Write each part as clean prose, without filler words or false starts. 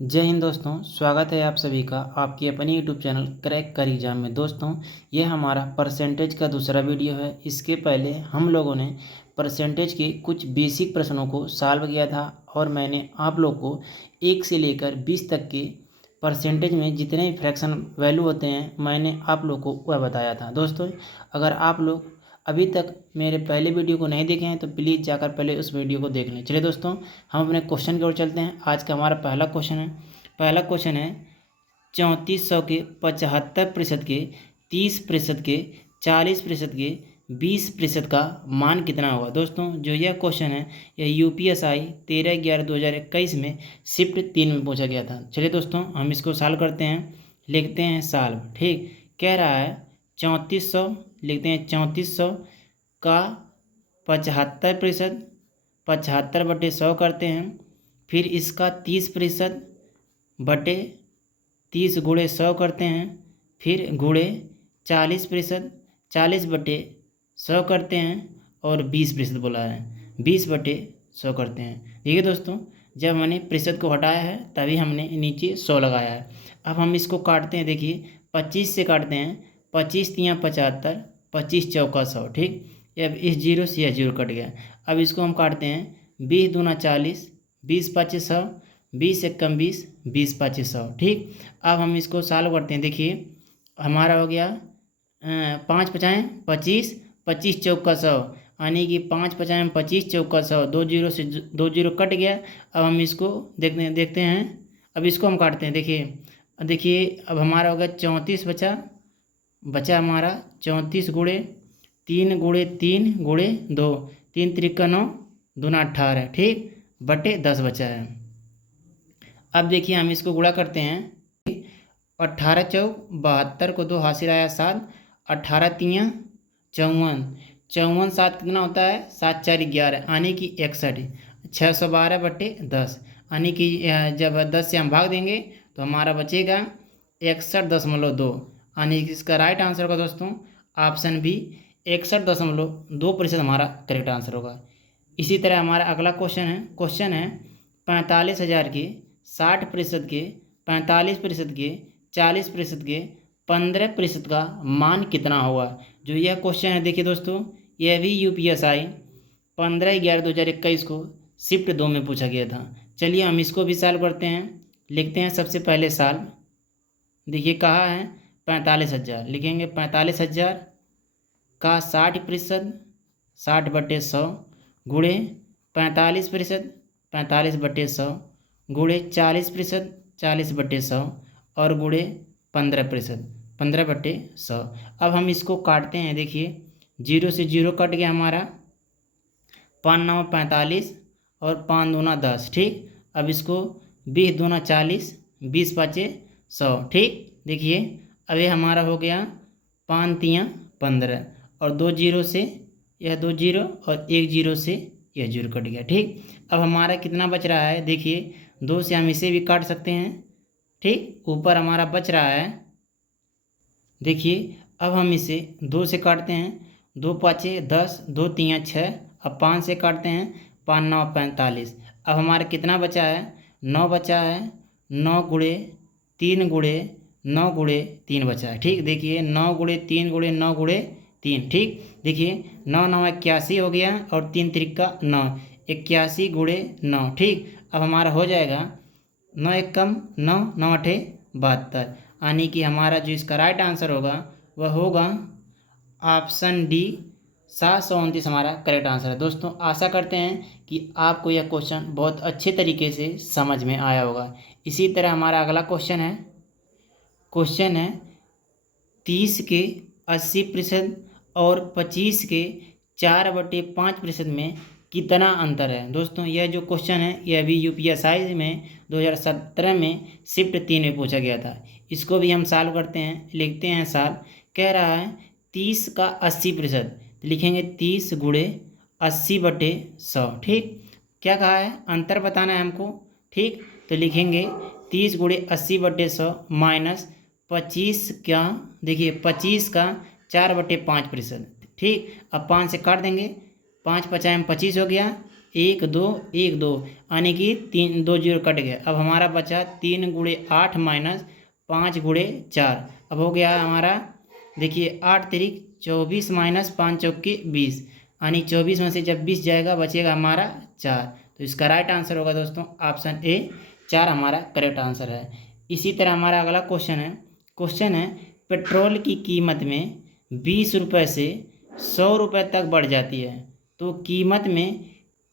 जय हिंद दोस्तों, स्वागत है आप सभी का आपकी अपनी यूट्यूब चैनल क्रैक कर एग्जाम में। दोस्तों, ये हमारा परसेंटेज का दूसरा वीडियो है। इसके पहले हम लोगों ने परसेंटेज के कुछ बेसिक प्रश्नों को सॉल्व किया था और मैंने आप लोग को 1 से लेकर 20 तक के परसेंटेज में जितने फ्रैक्शन वैल्यू होते हैं मैंने आप लोग को वह बताया था। दोस्तों, अगर आप लोग अभी तक मेरे पहले वीडियो को नहीं देखे हैं तो प्लीज़ जाकर पहले उस वीडियो को देख लें। चलिए दोस्तों, हम अपने क्वेश्चन की ओर चलते हैं। आज का हमारा पहला क्वेश्चन है 3400 के 75% के 30% के 40% के 20% का मान कितना होगा। दोस्तों, जो यह क्वेश्चन है यह UPSI 13/11/2021 में शिफ्ट 3 में पूछा गया था। चलिए दोस्तों, हम इसको सॉल्व करते हैं। लिखते हैं सॉल्व। ठीक, कह रहा है 3400, लिखते हैं 3400 का 75%, 75/100 करते हैं। फिर इसका 30% बटे 30 गुणे 100 करते हैं। फिर गुणे 40%, 40/100 करते हैं। और 20% बोला है, 20/100 करते हैं। देखिए दोस्तों, जब मैंने प्रतिशत को हटाया है तभी हमने नीचे 100 लगाया है। अब हम इसको काटते हैं। देखिए 25 से काटते हैं। 25 तियाँ 75, 25 चौका 100। ठीक, अब इस जीरो से यह जीरो कट गया। अब इसको हम काटते हैं। 20 दूना 40, 20 5 100, 20 एकम 20, 20 5 100। ठीक, अब हम इसको सॉल्व करते हैं। देखिए हमारा हो गया 5 पचाएँ 25, 25 चौका 100, यानी कि 5 पचाएँ 25 चौका 100। 2 जीरो से 2 जीरो कट गया। अब हम इसको देखते हैं। अब इसको हम काटते हैं। देखिए अब हमारा हो गया 34 बचा हमारा 34 गुणे 3 गुणे 3 गुणे 2, 3 त्रिका 9, दूना 18। ठीक, बटे 10 बचा है। अब देखिए हम इसको गुणा करते हैं। 18 चौक 72 को 2 हासिल आया 7, 18 तियाँ 54, 54 7 कितना होता है 7 4 11, यानी कि 61। 612/10, यानी कि जब 10 से हम भाग देंगे तो हमारा बचेगा 61.2, यानी कि इसका राइट आंसर होगा दोस्तों ऑप्शन बी, 61.2% हमारा करेक्ट आंसर होगा। इसी तरह हमारा अगला क्वेश्चन है 45,000 के 60% के 45% के 40% के 15% का मान कितना होगा। जो यह क्वेश्चन है देखिए दोस्तों, यह भी UPSI 15/11/2021 को शिफ्ट 2 में पूछा गया था। चलिए हम इसको भी सॉल्व करते हैं। लिखते हैं सबसे पहले सॉल्व। देखिए कहा है 45,000, लिखेंगे 45,000 का 60%, 60/100 गुणे 45%, 45/100 गुणे 40%, 40/100 और गुणे 15%, 15/100। अब हम इसको काटते हैं। देखिए 0 से 0 कट गया हमारा, 5 9 45 और 5 दूना 10। ठीक, अब इसको 20 दूना 40, 20 5 100। ठीक, देखिए अब ये हमारा हो गया 5 तियाँ 15 और 2 जीरो से यह 2 जीरो और 1 जीरो से यह जीरो कट गया। ठीक, अब हमारा कितना बच रहा है। देखिए 2 से हम इसे भी काट सकते हैं। ठीक, ऊपर हमारा बच रहा है। देखिए अब हम इसे 2 से काटते हैं। 2 5 10, 2 तियाँ 6। अब 5 से काटते हैं। 5 9 45। अब हमारा कितना बचा है 9 बचा है। 9 गुणे 3 गुणे 9 गुणे 3 बचा है। ठीक, देखिए 9 गुणे 3 गुणे 9 गुणे 3। ठीक, देखिए 9 9 81 हो गया और 3 त्रिका 9, 81 गुणे 9। ठीक, अब हमारा हो जाएगा 9 एकम 9, 9 अठे 72, यानी कि हमारा जो इसका राइट आंसर होगा वह होगा ऑप्शन डी, 729 हमारा करेक्ट आंसर है। दोस्तों, आशा करते हैं कि आपको यह क्वेश्चन बहुत अच्छे तरीके से समझ में आया होगा। इसी तरह हमारा अगला क्वेश्चन है 30 के 80% और 25 के 4/5% में कितना अंतर है। दोस्तों, यह जो क्वेश्चन है यह भी UPSI में 2017 में शिफ्ट 3 में पूछा गया था। इसको भी हम सॉल्व करते हैं। लिखते हैं सॉल्व। कह रहा है 30 का 80%, लिखेंगे 30 गुणे 80/100। ठीक, क्या कहा है अंतर बताना है हमको। ठीक, तो लिखेंगे 30 गुणे 80/100 माइनस 25 का, देखिए 25 का 4/5%। ठीक, अब 5 से काट देंगे। 5 5 25 हो गया। 1 2 1 2 यानी कि 3 2 जीरो कट गया। अब हमारा बचा 3 गुणे 8 माइनस 5 गुणे 4। अब हो गया हमारा, देखिए 8 तिरिक 24 माइनस 5 चौके 20, यानी 24 में से जब 20 जाएगा बचेगा हमारा 4। तो इसका राइट आंसर होगा दोस्तों ऑप्शन ए 4 हमारा करेक्ट आंसर है। इसी तरह हमारा अगला क्वेश्चन है पेट्रोल की कीमत में 20 रुपये से 100 रुपये तक बढ़ जाती है, तो कीमत में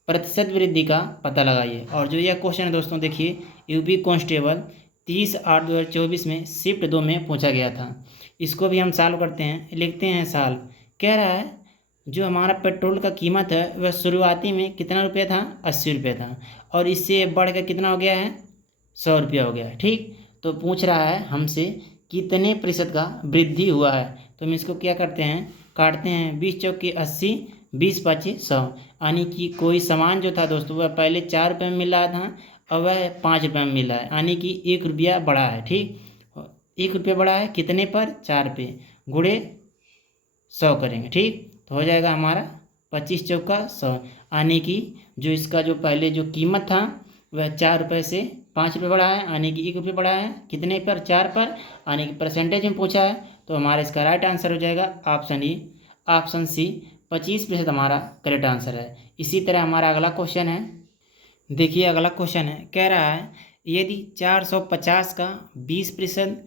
प्रतिशत वृद्धि का पता लगाइए। और जो यह क्वेश्चन है दोस्तों, देखिए यूपी कांस्टेबल 30/8/2024 में शिफ्ट 2 में पूछा गया था। इसको भी हम सॉल्व करते हैं, लिखते हैं सॉल्व। कह रहा है जो हमारा पेट्रोल का कीमत है वह शुरुआती में कितना रुपये था, 80 रुपये था, और इससे बढ़ कर कितना हो गया है, 100 रुपया हो गया है। ठीक, तो पूछ रहा है हमसे कितने प्रतिशत का वृद्धि हुआ है। तो हम इसको क्या करते हैं, काटते हैं। 20 चौके 80, 20 पाँचे 100, यानी कि कोई सामान जो था दोस्तों वह पहले 4 रुपये में मिल रहा था, अब वह 5 रुपये में मिल रहा है, यानी कि 1 रुपया बढ़ा है। ठीक, 1 रुपया बढ़ा है कितने पर, 4 पे, गुणे 100 करेंगे। ठीक, तो हो जाएगा हमारा 25 चौका 100, यानी कि जो इसका जो पहले जो कीमत था वह 4 रुपये से 5 रुपये बढ़ा है, यानी कि 1 रुपये बढ़ा है कितने पर, 4 पर, यानी कि परसेंटेज में पूछा है। तो हमारा इसका राइट आंसर हो जाएगा ऑप्शन सी 25% हमारा करेक्ट आंसर है। इसी तरह हमारा अगला क्वेश्चन है, देखिए अगला क्वेश्चन है, कह रहा है यदि 450 का 20%,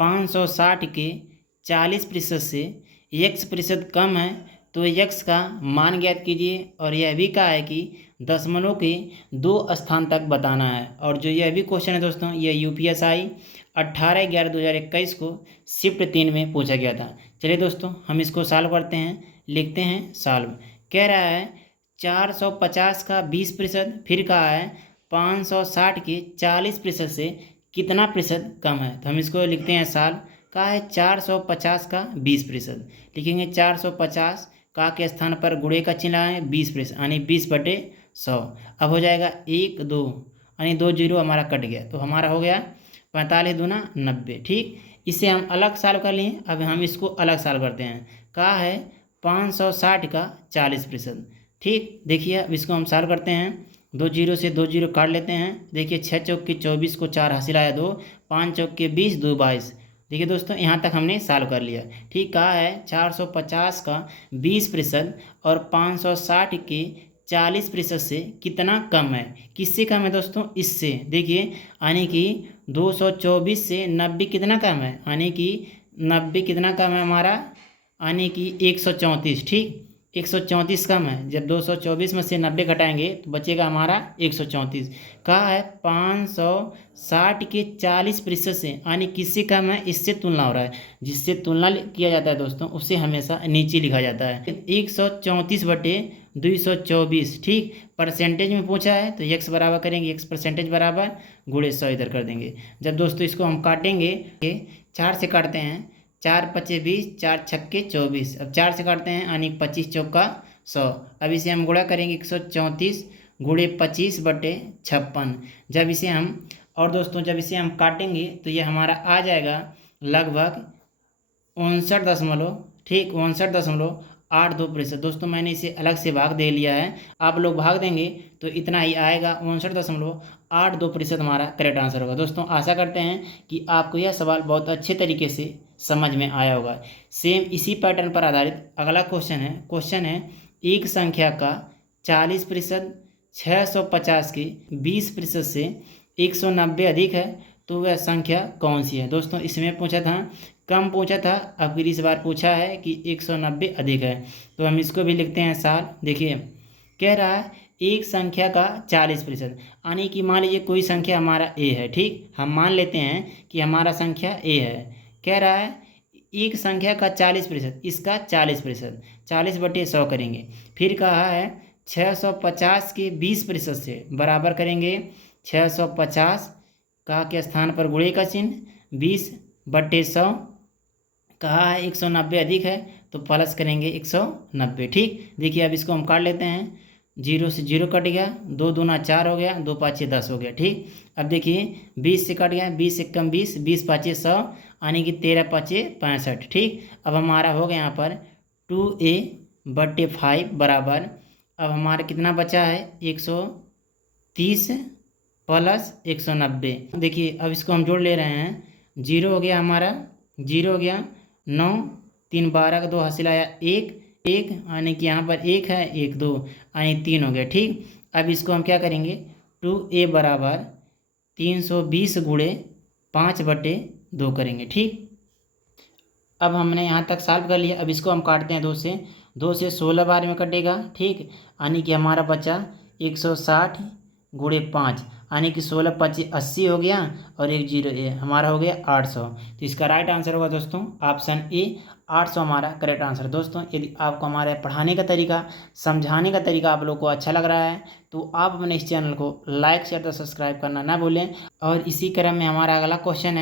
560 के 40% से x% कम है तो x का मान ज्ञात कीजिए। और यह भी कहा है कि दशमलव के 2 स्थान तक बताना है। और जो यह भी क्वेश्चन है दोस्तों, यह UPSI 18/11/2021 को शिफ्ट 3 में पूछा गया था। चलिए दोस्तों हम इसको सॉल्व करते हैं, लिखते हैं सॉल्व। कह रहा है 450 का 20%, फिर कहा है 560 के 40% से कितना प्रतिशत कम है। तो हम इसको लिखते हैं सॉल्व। कहा है 450 का 20%, लिखेंगे 450 का के स्थान पर गुणे का चिन्ह है 20%, यानी 20/100। अब हो जाएगा 1 2, यानी 2 जीरो हमारा कट गया, तो हमारा हो गया 45 दूना 90। ठीक, इसे हम अलग सॉल्व कर लिए। अब हम इसको अलग सॉल्व करते हैं। कहा है 560 का 40%। ठीक, देखिए अब इसको हम सॉल्व करते हैं। 2 जीरो से 2 जीरो काट लेते हैं। देखिए 6 चौके 24 को 4 हासिल आया 2, 5 चौके 20, 2 22। देखिए दोस्तों यहाँ तक हमने सॉल्व कर लिया। ठीक, कहा है 450 का 20% और 560 के 40% से कितना कम है। किससे कम है दोस्तों, इससे। देखिए यानी कि 224 से 90 कितना कम है, यानी कि 90 कितना कम है हमारा, यानी कि 134। ठीक, 134 कम है। जब 224 में से 90 घटाएंगे तो बचेगा हमारा 134। कहा है 560 के 40% से, यानी किससे कम है, इससे तुलना हो रहा है। जिससे तुलना किया जाता है दोस्तों उसे हमेशा नीचे लिखा जाता है। 134/224। ठीक, परसेंटेज में पूछा है तो x बराबर करेंगे, x परसेंटेज बराबर गुणे 100 इधर कर देंगे। जब दोस्तों इसको हम काटेंगे, 4 से काटते हैं, 4 पचे 20, 4 छक्के 24। अब 4 से काटते हैं, यानी 25 चौका 100। अब इसे हम गुणा करेंगे 134 गुणे 25/56। जब इसे हम जब इसे हम काटेंगे तो ये हमारा आ जाएगा लगभग 59.82%। दोस्तों मैंने इसे अलग से भाग दे लिया है, आप लोग भाग देंगे तो इतना ही आएगा, 59.82% हमारा करेक्ट आंसर होगा। दोस्तों आशा करते हैं कि आपको यह सवाल बहुत अच्छे तरीके से समझ में आया होगा। सेम इसी पैटर्न पर आधारित अगला क्वेश्चन है एक संख्या का 40%, 650 के 20% से 190 अधिक है तो वह संख्या कौन सी है। दोस्तों इसमें पूछा था, कम पूछा था, अब फिर इस बार पूछा है कि 190 अधिक है। तो हम इसको भी लिखते हैं साल। देखिए कह रहा है एक संख्या का 40%, यानी कि मान लीजिए कोई संख्या हमारा a है। ठीक, हम मान लेते हैं कि हमारा संख्या a है। कह रहा है एक संख्या का 40%, इसका 40%, 40/100 करेंगे। फिर कहा है 650 के 20% से बराबर करेंगे 650 का के स्थान पर गुणे का चिन्ह 20/100। कहा है 190 अधिक है तो प्लस करेंगे 190। ठीक, देखिए अब इसको हम काट लेते हैं, 0 से 0 कट गया, 2 दूना 4 हो गया, 2 पाँचे 10 हो गया। ठीक, अब देखिए 20 से कट गया, 20 एकम 20, 20 पाँचे 100, यानी कि 13 पाँचे 65। ठीक, अब हमारा हो गया यहाँ पर 2a/5 बराबर अब हमारा कितना बचा है 130 प्लस 190। देखिए अब इसको हम जोड़ ले रहे हैं। जीरो हो गया हमारा, जीरो हो गया, 9 3 12 का 2 हासिल आया, एक एक यानी कि यहाँ पर एक है, एक दो यानी 3 हो गया। ठीक, अब इसको हम क्या करेंगे 2a बराबर 320 गुणे 5/2 करेंगे। ठीक, अब हमने यहाँ तक सॉल्व कर लिया। अब इसको हम काटते हैं 2 से 16 बार में कटेगा। ठीक, यानी कि हमारा बचा 160 गुणे 5 यानी कि 16 25 80 हो गया और एक जीरो हमारा हो गया 800। तो इसका राइट आंसर होगा दोस्तों ऑप्शन ए, 800 हमारा करेक्ट आंसर। दोस्तों यदि आपको हमारे पढ़ाने का तरीका, समझाने का तरीका आप लोग को अच्छा लग रहा है तो आप अपने इस चैनल को लाइक शेयर और सब्सक्राइब करना ना भूलें। और इसी क्रम में हमारा अगला क्वेश्चन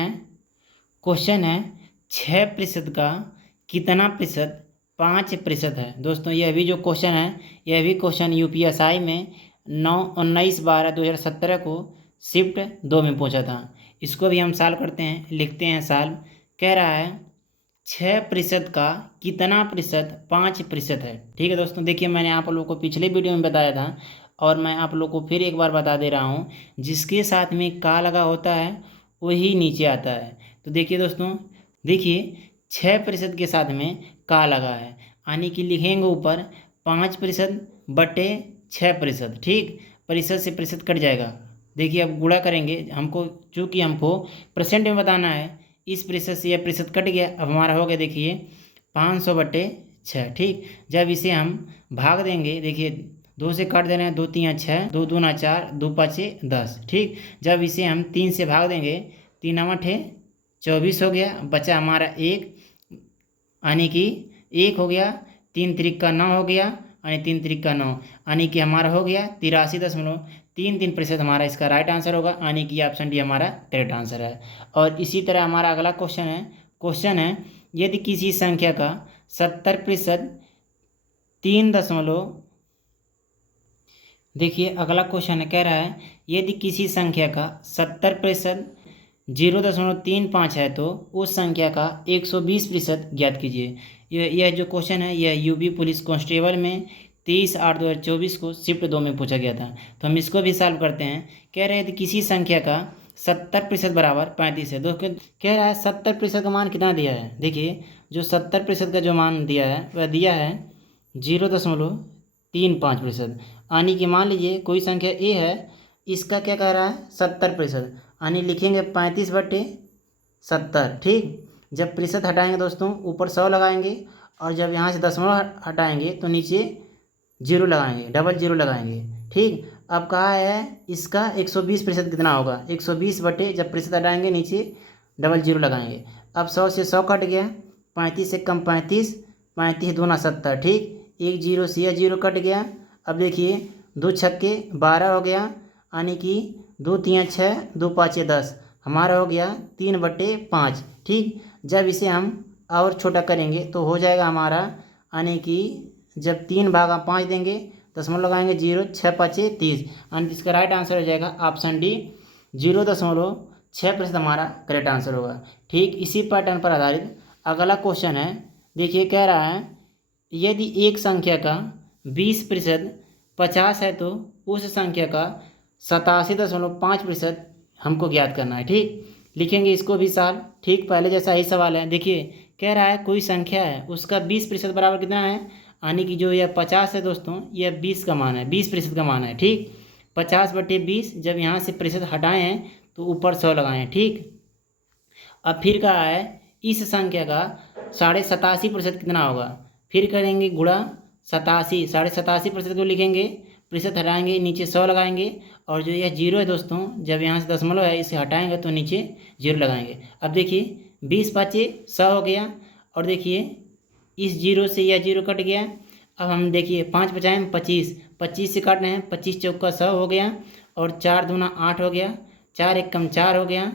है 6% का कितना प्रतिशत 5% है। दोस्तों यह भी जो क्वेश्चन है, यह भी क्वेश्चन यूपीएसआई में 19/12/2017 को शिफ्ट 2 में पूछा था। इसको भी हम सॉल्व करते हैं, लिखते हैं सॉल्व। कह रहा है 6% का कितना प्रतिशत 5% है। ठीक है दोस्तों, देखिए मैंने आप लोगों को पिछले वीडियो में बताया था और मैं आप लोगों को फिर एक बार बता दे रहा हूँ, जिसके साथ में का लगा होता है वही नीचे आता है। तो देखिए दोस्तों, देखिए 6% के साथ में का लगा है यानी कि लिखेंगे ऊपर 5% बटे 6%। ठीक, प्रतिशत से प्रतिशत कट जाएगा। देखिए अब गुणा करेंगे, हमको चूँकि हमको परसेंट में बताना है, इस प्रतिशत से यह प्रतिशत कट गया। अब हमारा हो गया देखिए 500/6। ठीक, जब इसे हम भाग देंगे, देखिए 2 से काट दे रहे हैं, 2 3 6, 2 दूना 4, 2 5 10। ठीक, जब इसे हम 3 से भाग देंगे, 3 8 24 हो गया, बचा हमारा 1 यानी कि 1 हो गया, 3 त्रिक 9 हो गया यानी 3 त्रिक 9 यानी कि हमारा हो गया 83.33% हमारा इसका राइट आंसर होगा यानी कि ऑप्शन डी हमारा करेक्ट आंसर है। और इसी तरह हमारा अगला क्वेश्चन है यदि किसी संख्या का 70% 3 दशमलव, देखिए अगला क्वेश्चन है, कह रहा है यदि किसी संख्या का 70% 0.35 है तो उस संख्या का 120% ज्ञात कीजिए। यह जो क्वेश्चन है यह यूपी पुलिस कांस्टेबल में 23/8/2024 को शिफ्ट 2 में पूछा गया था। तो हम इसको भी सॉल्व करते हैं। कह रहे हैं कि किसी संख्या का 70% बराबर 35 है। दोस्तों कह रहा है 70% का मान कितना दिया है। देखिए जो 70% का जो मान दिया है वह दिया है 0.35%। यानी कि मान लीजिए कोई संख्या ए है, इसका क्या कह रहा है 70%, यानी लिखेंगे 35/70। ठीक, जब प्रतिशत हटाएंगे दोस्तों ऊपर 100 लगाएंगे और जब यहाँ से दशमलव हटाएंगे तो नीचे 0 लगाएंगे, डबल 0 लगाएंगे। ठीक, अब कहा है इसका 120% कितना होगा, 120 बटे जब प्रतिशत हटाएंगे नीचे डबल 0 लगाएंगे। अब 100 से 100 कट गया, 35 से कम 35, 35 दूना 70। ठीक, एक जीरो से यह 0 कट गया। अब देखिए 2 छक्के 12 हो गया यानी कि 2 3 6, 2 5 10 हमारा हो गया 3/5। ठीक, जब इसे हम और छोटा करेंगे तो हो जाएगा हमारा, यानी कि जब 3/5 देंगे दशमलव लगाएंगे 0, 6 5 30 यानी इसका राइट आंसर हो जाएगा ऑप्शन डी 0.6% हमारा करेक्ट आंसर होगा। ठीक, इसी पैटर्न पर आधारित अगला क्वेश्चन है। देखिए कह रहा है यदि एक संख्या का 20% 50 है तो उस संख्या का 87.5% हमको ज्ञात करना है। ठीक, लिखेंगे इसको भी साल। ठीक, पहले जैसा ही सवाल है। देखिए कह रहा है कोई संख्या है उसका 20% बराबर कितना है, यानी कि जो यह 50 है दोस्तों यह 20 का मान है, 20% का मान है। ठीक, 50/20 जब यहाँ से प्रतिशत हटाए हैं तो ऊपर 100 लगाए हैं। ठीक, अब फिर कहा है इस संख्या का 87.5% कितना होगा। फिर करेंगे गुणा 87, 87.5% को लिखेंगे, प्रतिशत हटाएंगे नीचे 100 लगाएंगे और जो यह 0 है दोस्तों जब यहाँ से दशमलव है इसे हटाएंगे तो नीचे 0 लगाएंगे। अब देखिए 20 5 100 हो गया और देखिए इस 0 से यह 0 कट गया। अब हम देखिए 5 बचाएँ 25, 25 से काट रहे हैं, 25 चौका 100 हो गया और 4 दूना 8 हो गया, 4 एक कम 4 हो गया,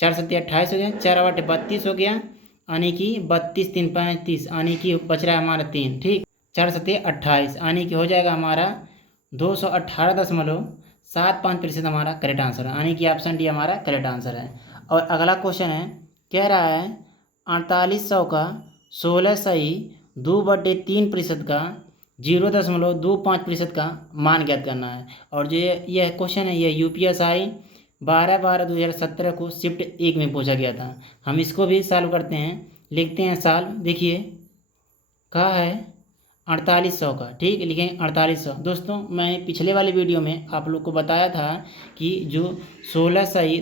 4 7 28 हो गया, 4 8 32 हो गया यानी कि 32 3 35 यानी कि बच रहा है हमारा 3। ठीक, 4 7 28 यानी कि हो जाएगा हमारा 218.75% हमारा करेक्ट आंसर है यानी कि ऑप्शन डी हमारा करेक्ट आंसर है। और अगला क्वेश्चन है, कह रहा है 4800 का 16 सही 2/3% का 0.25% का मान ज्ञात करना है। और जो यह क्वेश्चन है यह UPSI 12/12/2017 को शिफ्ट 1 में पूछा गया था। हम इसको भी सॉल्व करते हैं। लिखते हैं सॉल्व। देखिए कहा है 4800 का, ठीक, लिखेंगे 4800। दोस्तों मैं पिछले वाले वीडियो में आप लोग को बताया था कि जो 16 सही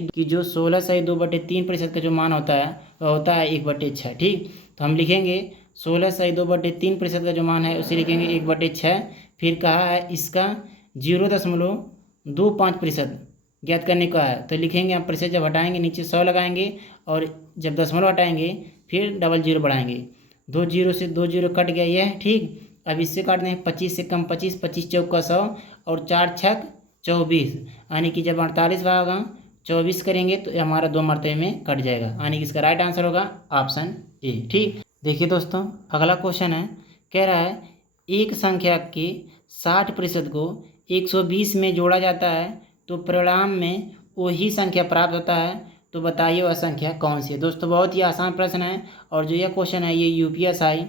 2/3% का जो मान होता है वह होता है 1/6, ठीक। तो हम लिखेंगे 16 सही 2/3% का जो मान है उसे लिखेंगे 1/6। फिर कहा है इसका 0.25% ज्ञात करने का है, तो लिखेंगे हम प्रतिशत जब हटाएंगे नीचे 100 लगाएंगे और जब दशमलव हटाएंगे फिर डबल जीरो बढ़ाएंगे। 2 जीरो से 2 जीरो कट गया यह, ठीक। अब इससे काट दें 25 से कम 25, 25 चौका 100 और 4 छक 24, यानी कि जब 48 भागा 24 करेंगे तो हमारा 2 मरतबे में कट जाएगा, यानी कि इसका राइट आंसर होगा ऑप्शन ए, ठीक। देखिए दोस्तों अगला क्वेश्चन है, कह रहा है एक संख्या के 60% को 120 में जोड़ा जाता है तो परिणाम में वही संख्या प्राप्त होता है, तो बताइए वह संख्या कौन सी है। दोस्तों बहुत ही आसान प्रश्न है और जो यह क्वेश्चन है ये UPSI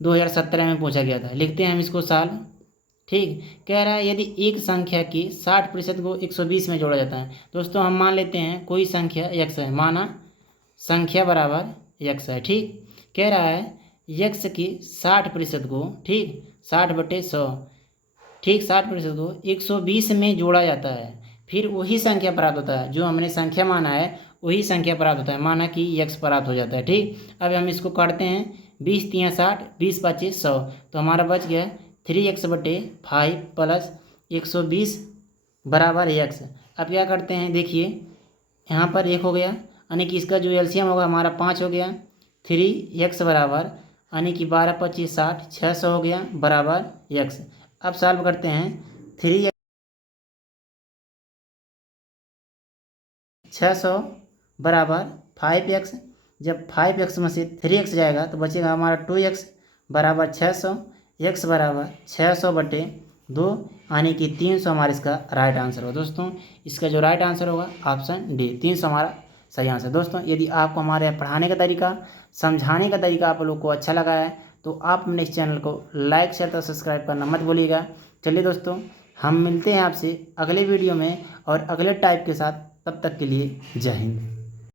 2017 में पूछा गया था। लिखते हैं हम इसको सॉल्व, ठीक। कह रहा है यदि एक संख्या की 60% को 120 में जोड़ा जाता है। दोस्तों हम मान लेते हैं कोई संख्या x है, माना संख्या बराबर x है, ठीक। कह रहा है x की 60% को, ठीक, 60/100, ठीक, 60% को 120 में जोड़ा जाता है, फिर वही संख्या प्राप्त होता है। जो हमने संख्या माना है वही संख्या प्राप्त होता है, माना कि x प्राप्त हो जाता है, ठीक। अब हम इसको काटते हैं 20 3 60, 20 5 100, तो हमारा बच गया 3x/5 प्लस 120 बराबर x। अब क्या करते हैं, देखिए यहाँ पर 1 हो गया, यानी कि इसका जो एलसीएम होगा हमारा 5 हो गया। 3x बराबर यानी कि 12 25 60, 600 हो गया बराबर x। अब सॉल्व करते हैं 3x 600 बराबर 5x, जब 5x में से 3x जाएगा तो बचेगा हमारा 2x बराबर 600, x बराबर 600/2, यानी कि 300 हमारा इसका राइट आंसर होगा। दोस्तों इसका जो राइट आंसर होगा ऑप्शन डी, 300 हमारा सही आंसर। दोस्तों यदि आपको हमारे पढ़ाने का तरीका, समझाने का तरीका आप लोग को अच्छा लगा है तो आप अपने इस चैनल को लाइक शेयर और सब्सक्राइब करना मत भूलिएगा। चलिए दोस्तों हम मिलते हैं आपसे अगले वीडियो में और अगले टाइप के साथ, तब तक के लिए जय हिंद।